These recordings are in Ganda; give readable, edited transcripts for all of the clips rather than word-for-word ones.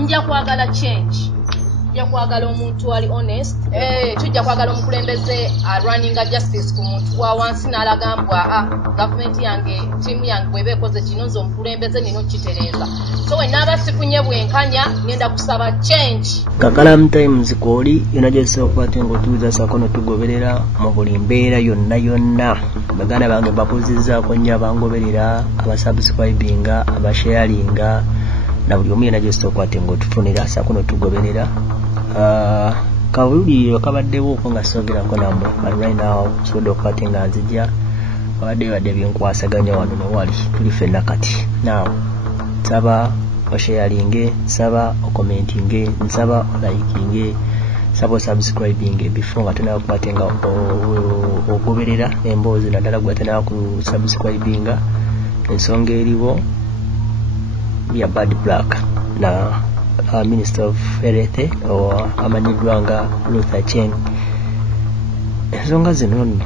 nja kwagala change, nja kwagala omuntu ali honest, tujja kwagala omukulembeze runninga justice ku muntu wa wansi n'alagambwa government yange tiimu yange bw'eba ekoze kino nze omukulembeze nino kitereeza. So we naaba sifunye bwenkanya ngenda kusaba change. Kakalamu Times kooli yonna gy'osobola okukwata ng'otuuza ssaako n'otugoberera mu buli mbeera yonna. Baganda bange bakuzizzaako nnyo abangoberera, abasubscribinga, abasharinga, na buli omu yonna gy'osobola okukwata ng'otufunira ssaako n'otugoberera. Kawuliro kabaddewo ko nga soogerako nammwe, but right now kisobodde okukwata nga nzija wadde byenkwasaganya wano nowali tuli ffenna kati. Now nsaba osharinge, nsaba okomentinge, nsaba olikinge, nsaba osubscribinge before nga tonaba kukwate nga ogoberera emboozi naddala gwe tonaba ku subscribinga. Ensonga eriwo ya Bad Black na Minister of Health amanyiddwa nga Ruth Aceng. Ensonga zino nno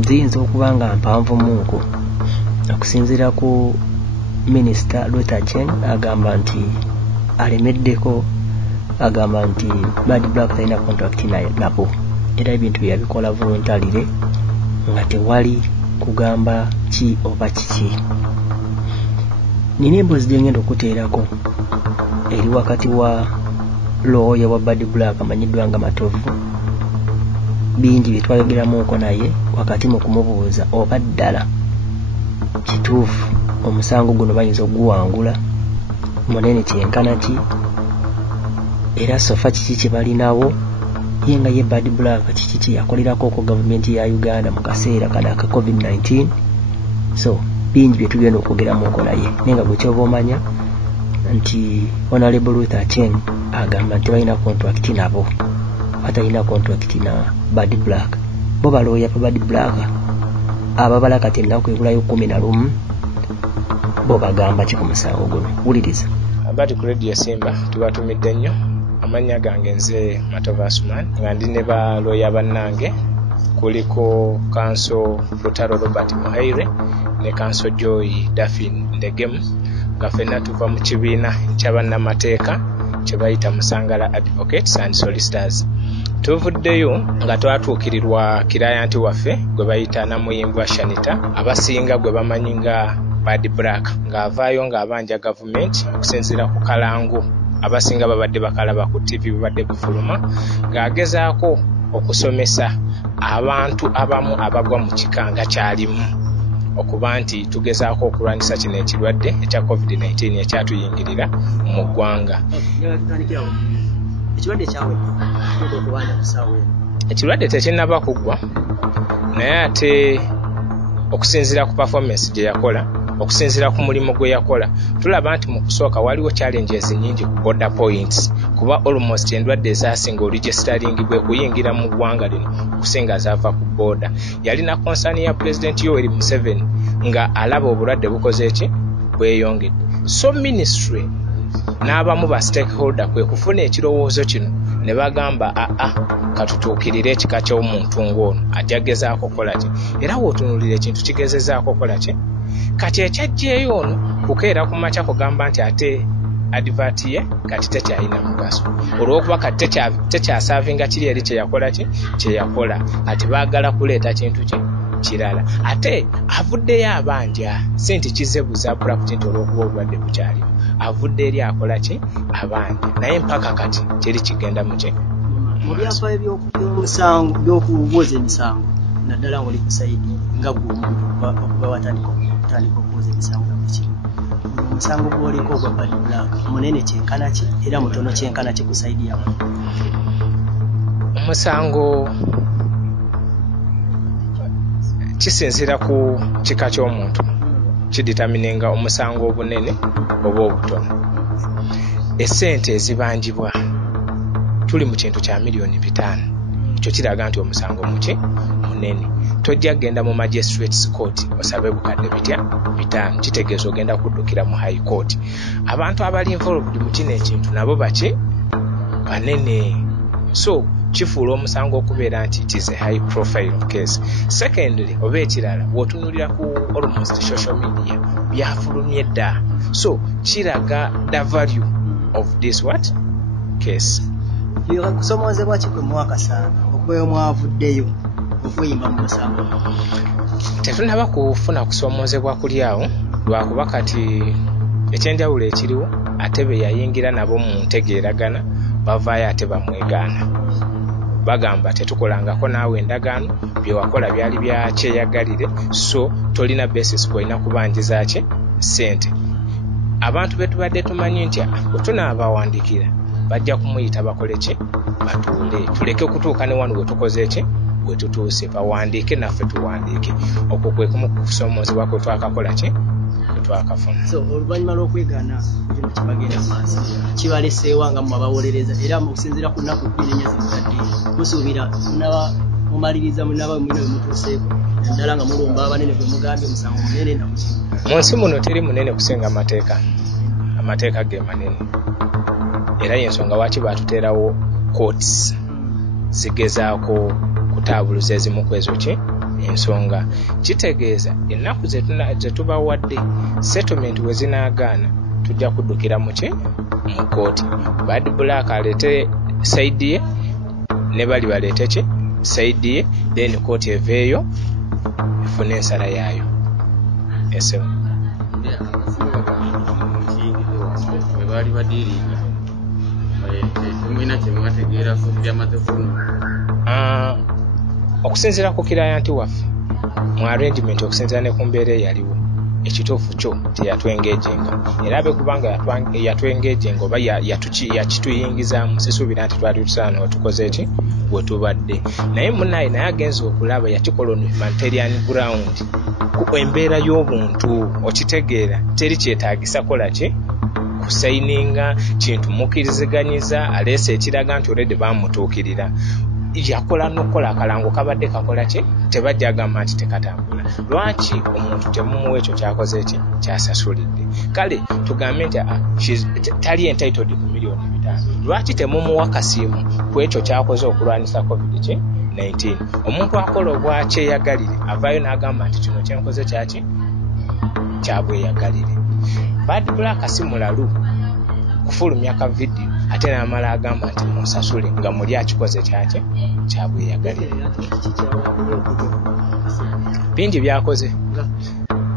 ziyinza okuba nga mpanvu munku okusinziira ku Minister Ruth Aceng agamba nti alemeddeko, agamba nti Bad Black talina contract nabo era ebintu bye yabikola voluntarily nga tewali kugamba ki oba kiki. Nina emboozi gye ngenda okuteerako eri wakati wa looya wa Bad Black amanyiddwa nga Matovu. Bingi bye twayogeramuko naye wakati mu kumubuuza oba ddala kituufu omusango guno bayinza okuguwangula, munene kyenkana ki, era sofa kiki kye balinawo, ye nga ye Bad Black kiki kye yakolerako ku gavumenti ya Uganda mu kaseera kano aka COVID-19. So bingi bye tugenda okwogeramuko naye, naye nga gwe kyoba omanya nti Honorable Ruth Aceng agamba nti balina contract nabo, batalina contract na Bad Black. Bo balooya pa Bad Black ababala kati ennaku ebulayo 11 bo bagamba ki ku musango guno? Wuliriza. Abati ku Radio Simba tubatumidde nnyo. Amannya gange nze Matovu Asuman nga ndi ne balooya bannange, kuliko Kanso Lutalo Robert Muhaire ne Kanso Joy Daffin Ndegemu, nga ffenna tuva mu kibiina ky'abannamateeka kye bayita Musangala Advocates and Solicitors. Tuvuddeyo nga twatuukirirwa kirayanti waffe gwe bayita Namuyimbwa Shanita, abasinga gwe bamanyi nga Bad Black, ng'avaayo ng'abanja gavumenti okusinziira ku kalango abasinga babadde bakalaba ku TV babadde bufuluma, ng'agezaako okusomesa abantu abamu abagwa mu kikanga kyalimu okuba nti tugezaako okulwanyisa kino ekirwadde ekya COVID-19 ekyatuyingirira mu ggwanga. Ekirwadde tekinnaba kuggwa, naye ate okusinziira ku performance gye yakola, okusinziira ku mulimu gwe yakola, tulaba nti mu kusooka waliwo challenges nyingi ku border points, kuba almost endwadde ezasinga oregistering kuyingira mu ggwanga lino okusinga zaava ku border. Yalina concern ya President Yoweri Museveni nga alaba obulwadde bukoze eki bweyongedde. So ministry n'abamu ba stakeholder kwe kufuna ekirowoozo kino ne bagamba katutuukirire ekika ky'omuntu ng'ono ajja gezaako kola ki, era wootunuulira ekintu kigezezaako kola ki. Kati ekyajjeeyo ono kukeera ku makya kugamba nti ate advert ye kati tekyalina mugaso, olw'okuba kati tekyasaavinga kiri eri kyeyakola ki kyeyakola, kati baagala kuleeta kintu ki kirala. Ate avuddeyo abanja sente kizebuza pulakuti nti olw'okuba obulwadde bukyaliwo, avudde eri akola ki abanja, naye mpaka kati teri kigenda mu ki. Mu byafaayo by'okubuuza emisango naddala ng'oli ku sayidi nga gw'omuntu okuba watandika okubuuza emisango na buli kimu, omusango gw'oliko ogwa Bad Black munene kyenkana ki era mutono kyenkana ki ku sayidi yawe? Omusango kisinziira ku kika ky'omuntu kiditamininga omusango obunene oba obutono. Essente ezibanjibwa tuli mu kintu kya miliyoni 5, ekyo kiraga nti omusango muki munene. Tojja genda mu magistrates court osabe bukadde bitya 5, kitegeeza ogenda kuddukira mu high court. Abantu abali involved mu kino ekintu nabo baki banene, so kifuula omusango okubeera nti it is a high profile case. Secondly, oba ekirala bw'otunuulira ku almost social media byafulumye dda, so kiraga the value of this what case. Kusomozebwa ki kwe mwakasanga okubeyo mwavuddeyo okuyimba mu musango? Tetunaba kufuna kusoomozebwa kuli awo lwakuba kati ekyenjawulo ekiriwo ate be yayingira nabo mu ntegeeragana bavaayo ate bamwegaana bagamba tetukolangako naawe endagaano byewakola byali bya kyeyagalire so tolina basis kwolina kubanjiza ki ssente. Abantu betubadde tumanyi nti wetunaabawandiikira bajja kumuyita bakole ki batuule tuleke okutuuka ne wano wetukoze ki wetutuuse bawandiike naffe tuwandiike. Okwo kwe kumu kusoomozebwa kwe twakakola ki kwe twakafuna. So oluvannyuma lw'okwegaana kino kibagenda maaso kibaleseewa nga mwabawolereza era mukusinziira ku nnaku 14 zimutadde musuubira munaba mumaliriza munaba mwina bwe mutuuseeko naddala nga mulumba abanene bwe mugambye omusango munene namuki mu nsi muno teri munene kusinga amateeka ge manene era y'ensonga lwaki baatuteerawo courts zigezaako kutaabuluza ezimu ku ezo ki ensonga. Kitegeeza ennaku ze tubawadde settlement we zinaagaana tujja kuddukira mu ki mu kooti. Bad Black aleete saidi ye ne bali baleete ki saidi ye then kooti eveeyo efune ensala yaayo. Esebo bali badiringa tumwina kyemwategeera ku byamatefuno okusinziira ku kirayanti waffe mu arrangement okusinziira ne ku mbeera eyaliwo ekituufu kyo teyatwengejenga era abe kubanga yatwengejenga oba yakituyingizaamu sisuubira nti twali tusaana otukoze eki bwe tubadde naye munaye naye agenza okulaba yakikola on humanitarian ground ku embeera y'obuntu okitegeera teri kyetaagisa kola ki kusayininga kintu mukkiriziganyiza aleese ekiraga nti olede bamutuukirira yakola n'okukola akalango kabadde kakola ki tebajja agamba nti tekatambula. Lwaki omuntu temumuwa ekyo kyakoze eki kyasasulidde? Kale tugambe nti tali entitled ku $5,000,000. Lwaki temumuwa kasiimu ku ekyo kyakoze okulwanyisa COVID-19? Omuntu akola obwakyeyagalire avaayo n'agamba nti kino kyenkoze kyaki kyabweyagalire. Bad Black simulalu kufulumya ka video ate n'amala agamba nti musasule nga muli akikoze kyaki kyabweyagalire. Bingi byakoze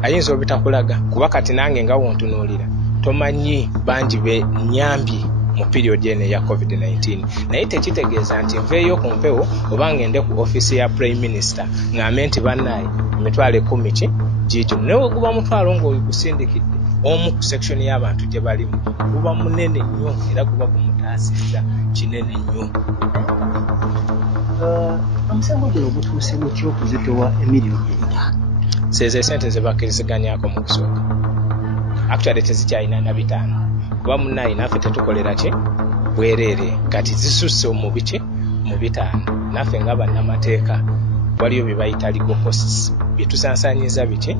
ayinza obitakulaga kuba kati nange nga wontunuulira tomanyi bangi be nyambye mu period ene ya COVID-19 naye tekitegeeza nti nveeyo ku mpewo oba ngende ku office ya Prime Minister ng'ambe nti bannaye emitwalo 10 ki gijo naye guba mutwalo ng'ogusindikidde omu ku section y'abantu gye balimu guba munene nnyo era guba gumutaasizza kinene nnyo. Omusango guno gutuuse mutya okuzitowa $1,000,000? Zezo esente ze bakkiriziganyako mu kusooka actually tezikyalina na 5 kuba munnaye naffe tetukolera ki bwereere kati zisusse mu biki mu 5 naffe nga bannamateeka waliyo bye bayita legal costs bye tusansanyiza biki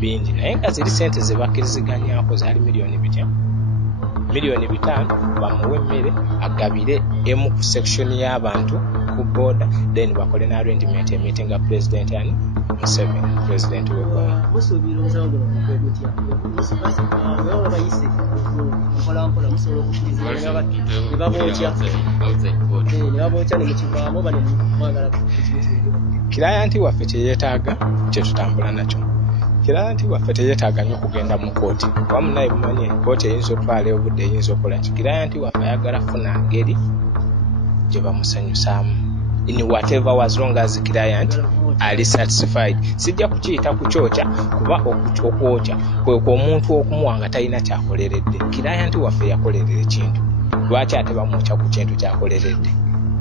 bingi naye nga ziri sente ze bakkiriziganyako zaali $5,000,000 bamuwe emmere agabire emu ku section y'abantu ku border then bakole na arrangement meeting ga president yani Museveni president w'eggwanga. Musuubira omusango guno okwegutya bayise mpolampola musobola okukkiriza ne babookya ne mukivaamu bane mwagala kirayanti waffe kyeyeetaaga kyetutambula nakyo. Kirayanti waffe teyeetaaga nnyo kugenda mu kooti kuba munaye bumanyi kooti eyinza otwala obudde eyinza okola ki. Kirayanti waffe ayagala funa ngeri gye bamusanyusaamu in whatever was long as client ali satisfied. Sijja kukiyita kukyokya kuba okwokya kwekwo omuntu okumuwanga talina kyakoleredde. Client waffe yakolerera ekintu lwaki ate bamwokya ku kintu kyakoleredde.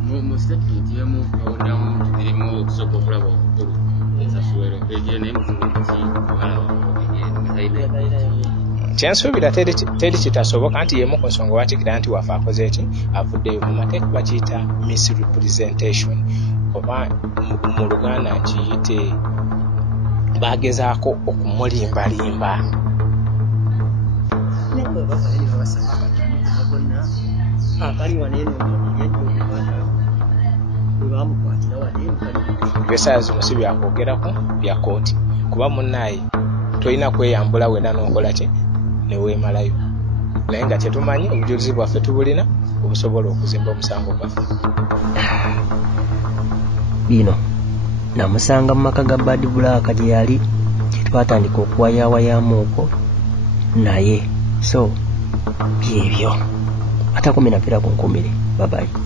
mu statement yemu odamu zirimu okusooka okulaba obukulu ensasulero egyo naye mufuniki kyensuubira teri kitasoboka nti yemu ku nsonga lwaki Client waffe akoze eki avuddeyo mu mateeka bakiyita misrepresentation oba mu Luganda nkiyite bagezaako okumulimbalimba. Byesaya zino si byakwogerako bya kooti kuba munnaye tolina kweyambula wena n'okola ki ne weemalayo. naye nga tetumanyi obujulizi bwaffe tubulina obusobola okuzimba omusango gwaffe. Bino namusanga mu maka ga Bad Black gye yali kyetwatandika okuwayaawayamuuko naye so byebyo ata 12 ku 10. Bye bye.